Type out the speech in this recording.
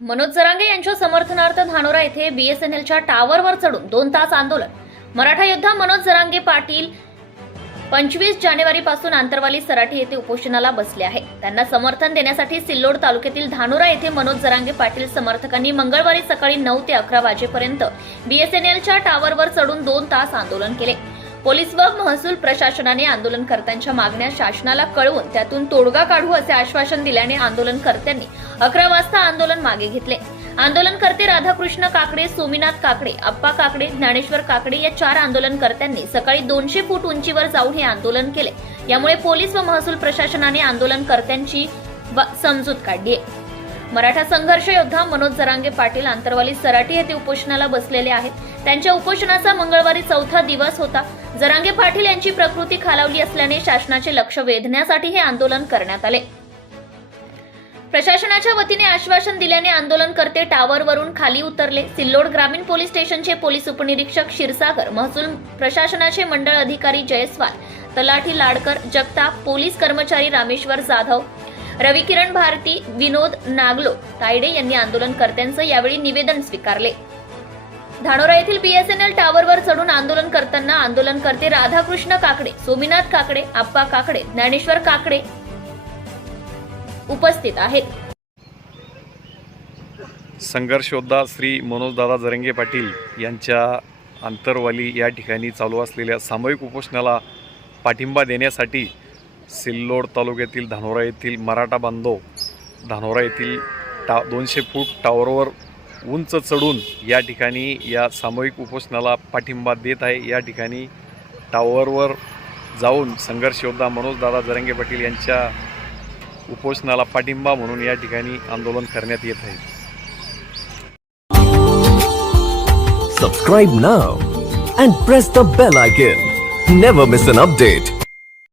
मनोज जरांगे यांच्या समर्थनार्थ धानोरा येथे बीएसएनएलच्या टावरवर चढून दोन तास आंदोलन. मराठा योद्धा मनोज जरांगे पाटील पंचवीस जानेवारीपासून आंतरवाली सराठी येथे उपोषणाला बसले आहे. त्यांना समर्थन देण्यासाठी सिल्लोड तालुक्यातील धानोरा येथे मनोज जरांगे पाटील समर्थकांनी मंगळवारी सकाळी नऊ ते अकरा वाजेपर्यंत बीएसएनएलच्या टावरवर चढून दोन तास आंदोलन केले. पोलीस व महसूल प्रशासनाने आंदोलनकर्त्यांच्या मागण्या शासनाला कळवून त्यातून तोडगा काढू असे आश्वासन दिल्याने आंदोलनकर्त्यांनी अकरा वाजता आंदोलन मागे घेतले. आंदोलनकर्ते राधाकृष्ण काकडे सोमीनाथ काकडे अप्पा काकडे ज्ञानेश्वर काकडे या चार आंदोलनकर्त्यांनी सकाळी दोनशे फूट उंचीवर जाऊन हे आंदोलन केले. यामुळे पोलीस व महसूल प्रशासनाने आंदोलनकर्त्यांची समजूत काढली आहे. मराठा संघर्ष योद्धा मनोज जरांगे पाटील आंतरवाली सराटी येथे उपोषणाला बसलेले आहेत. त्यांच्या उपोषणाचा मंगळवारी चौथा दिवस होता. जरांगे पाटील यांची प्रकृती खालावली असल्याने शासनाचे लक्ष वेधण्यासाठी हे आंदोलन करण्यात आले. प्रशासनाच्या वतीने आश्वासन दिल्याने आंदोलनकर्ते टावरवरून खाली उतरले. सिल्लोड ग्रामीण पोलीस स्टेशनचे पोलीस उपनिरीक्षक क्षीरसागर महसूल प्रशासनाचे मंडळ अधिकारी जयस्वाल तलाठी लाडकर जगताप पोलीस कर्मचारी रामेश्वर जाधव रविकिरण भारती विनोद नागलो तायडे यांनी आंदोलनकर्त्यांचं यावेळी निवेदन स्वीकारले. धानोरा येथील बीएसएनएल टावरवर चढून आंदोलन करताना आंदोलनकर्ते राधाकृष्ण काकडे सोमीनाथ काकडे आप्पा काकडे ज्ञानेश्वर काकडे उपस्थित आहेत. संघर्षोद्धा श्री मनोजदादा जरंगे पाटील यांच्या अंतरवाली या ठिकाणी चालू असलेल्या सामूहिक उपोषणाला पाठिंबा देण्यासाठी सिल्लोड तालुक्यातील धानोरा येथील मराठा बांधव धानोरा येथील टा दोनशे फूट टावरवर उंच चढून या ठिकाणी या सामूहिक उपोषणाला पाठिंबा देत आहे. या ठिकाणी टावरवर जाऊन संघर्ष योद्धा मनोजदादा जरंगे पाटील यांच्या उपोषणाला पाठिंबा म्हणून या ठिकाणी आंदोलन करण्यात येत आहे. Subscribe now and press the bell icon never miss an update